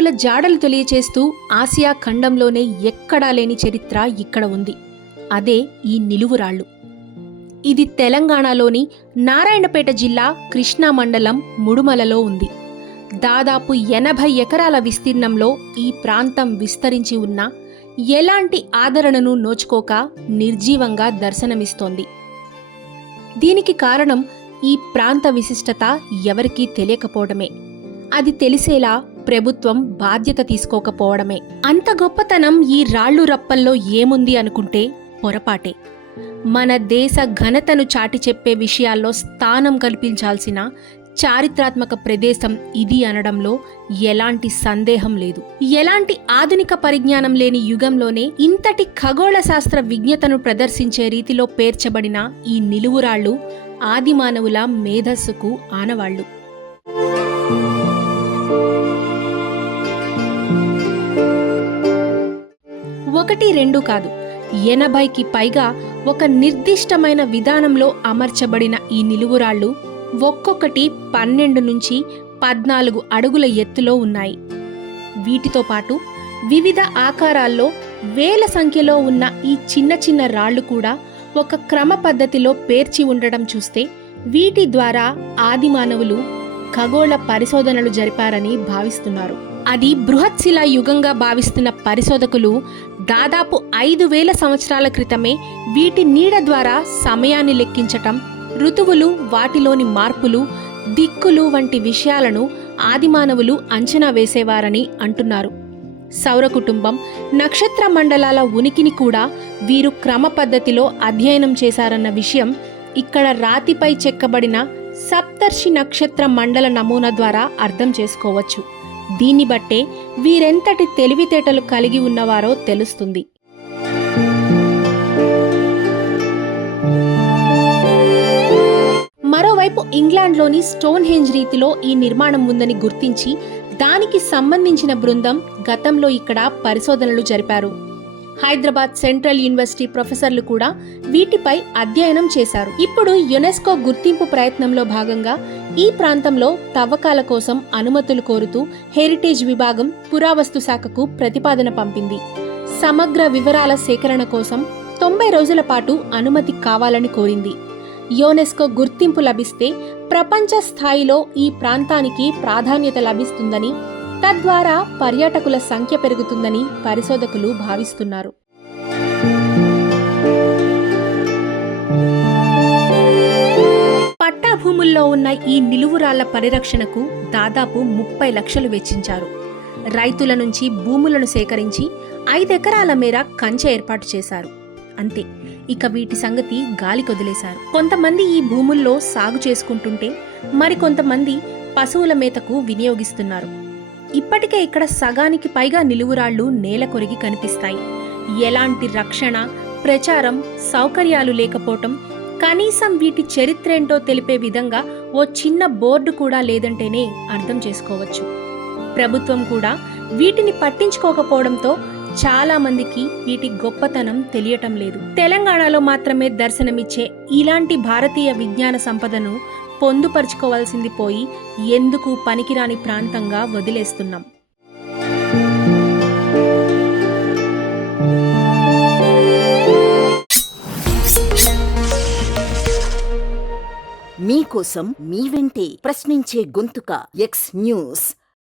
మానవుల జాడలు తెలియచేస్తూ ఆసియా ఖండంలోనే ఎక్కడా లేని చరిత్ర ఇక్కడ ఉంది. అదే ఈ నిలువురాళ్లు. ఇది తెలంగాణలోని నారాయణపేట జిల్లా కృష్ణా మండలం ముడుమలలో ఉంది. దాదాపు 80 ఎకరాల విస్తీర్ణంలో ఈ ప్రాంతం విస్తరించి ఉన్నా ఎలాంటి ఆదరణను నోచుకోక నిర్జీవంగా దర్శనమిస్తోంది. దీనికి కారణం ఈ ప్రాంత విశిష్టత ఎవరికీ తెలియకపోవడమే. అది తెలిసేలా ప్రభుత్వం బాధ్యత తీసుకోకపోవడమే. అంత గొప్పతనం ఈ రాళ్ళు రప్పల్లో ఏముంది అనుకుంటే పొరపాటే. మన దేశ ఘనతను చాటి చెప్పే విషయాల్లో స్థానం కల్పించాల్సిన చారిత్రాత్మక ప్రదేశం ఇది అనడంలో ఎలాంటి సందేహం లేదు. ఎలాంటి ఆధునిక పరిజ్ఞానం లేని యుగంలోనే ఇంతటి ఖగోళ శాస్త్ర విజ్ఞతను ప్రదర్శించే రీతిలో పేర్చబడిన ఈ నిలువురాళ్లు ఆదిమానవుల మేధస్సుకు ఆనవాళ్లు. ఒకటి రెండు కాదు, 80కి పైగా ఒక నిర్దిష్టమైన విధానంలో అమర్చబడిన ఈ నిలువురాళ్లు ఒక్కొక్కటి 12 నుంచి 14 అడుగుల ఎత్తులో ఉన్నాయి. వీటితో పాటు వివిధ ఆకారాల్లో వేల సంఖ్యలో ఉన్న ఈ చిన్న చిన్న రాళ్లు కూడా ఒక క్రమ పద్ధతిలో పేర్చి ఉండడం చూస్తే వీటి ద్వారా ఆదిమానవులు ఖగోళ పరిశోధనలు జరిపారని భావిస్తున్నారు. అది బృహత్శిలా యుగంగా భావిస్తున్న పరిశోధకులు దాదాపు 5000 సంవత్సరాల క్రితమే వీటి నీడ ద్వారా సమయాన్ని లెక్కించటం, ఋతువులు, వాటిలోని మార్పులు, దిక్కులు వంటి విషయాలను ఆదిమానవులు అంచనా వేసేవారని అంటున్నారు. సౌర కుటుంబం, నక్షత్ర మండలాల ఉనికిని కూడా వీరు క్రమ పద్ధతిలో అధ్యయనం చేశారన్న విషయం ఇక్కడ రాతిపై చెక్కబడిన సప్తర్షి నక్షత్ర మండల నమూనా ద్వారా అర్థం చేసుకోవచ్చు. దీన్ని బట్టే వీరెంతటి తెలివితేటలు కలిగి ఉన్నవారో తెలుస్తుంది. మరోవైపు ఇంగ్లాండ్లోని స్టోన్హెంజ్ రీతిలో ఈ నిర్మాణం ఉందని గుర్తించి దానికి సంబంధించిన బృందం గతంలో ఇక్కడ పరిశోధనలు జరిపారు. హైదరాబాద్ సెంట్రల్ యూనివర్సిటీ ప్రొఫెసర్లు కూడా వీటిపై అధ్యయనం చేశారు. ఇప్పుడు యునెస్కో గుర్తింపు ప్రయత్నంలో భాగంగా ఈ ప్రాంతంలో తవ్వకాల కోసం అనుమతులు కోరుతూ హెరిటేజ్ విభాగం పురావస్తు శాఖకు ప్రతిపాదన పంపింది. సమగ్ర వివరాల సేకరణ కోసం 90 రోజుల పాటు అనుమతి కావాలని కోరింది. యునెస్కో గుర్తింపు లభిస్తే ప్రపంచ స్థాయిలో ఈ ప్రాంతానికి ప్రాధాన్యత లభిస్తుందని, తద్వారా పర్యాటకుల సంఖ్య పెరుగుతుందని పరిశోధకులు భావిస్తున్నారు. పట్టాభూముల్లో ఉన్న ఈ నిలువురాళ్ల పరిరక్షణకు దాదాపు 30 లక్షలు వెచ్చించారు. రైతుల నుంచి భూములను సేకరించి 5 ఎకరాల మేర కంచె ఏర్పాటు చేశారు. అంతే, ఇక వీటి సంగతి గాలికొదిలేశారు. కొంతమంది ఈ భూముల్లో సాగు చేసుకుంటుంటే మరికొంతమంది పశువుల మేతకు వినియోగిస్తున్నారు. ఇప్పటికే ఇక్కడ సగానికి పైగా నిలువురాళ్లు నేల కొరిగి కనిపిస్తాయి. ఎలాంటి రక్షణ, ప్రచారం, సౌకర్యాలు లేకపోవటం, కనీసం వీటి చరిత్రేంటో తెలిపే విధంగా ఓ చిన్న బోర్డు కూడా లేదంటేనే అర్థం చేసుకోవచ్చు. ప్రభుత్వం కూడా వీటిని పట్టించుకోకపోవడంతో చాలా మందికి వీటి గొప్పతనం తెలియటం లేదు. తెలంగాణలో మాత్రమే దర్శనమిచ్చే ఇలాంటి భారతీయ విజ్ఞాన సంపదను పొందుపరుచుకోవాల్సింది పోయి ఎందుకు పనికిరాని ప్రాంతంగా వదిలేస్తున్నాం. మీకోసం మీ వెంటే ప్రశ్నించే గొంతుక ఎక్స్ న్యూస్.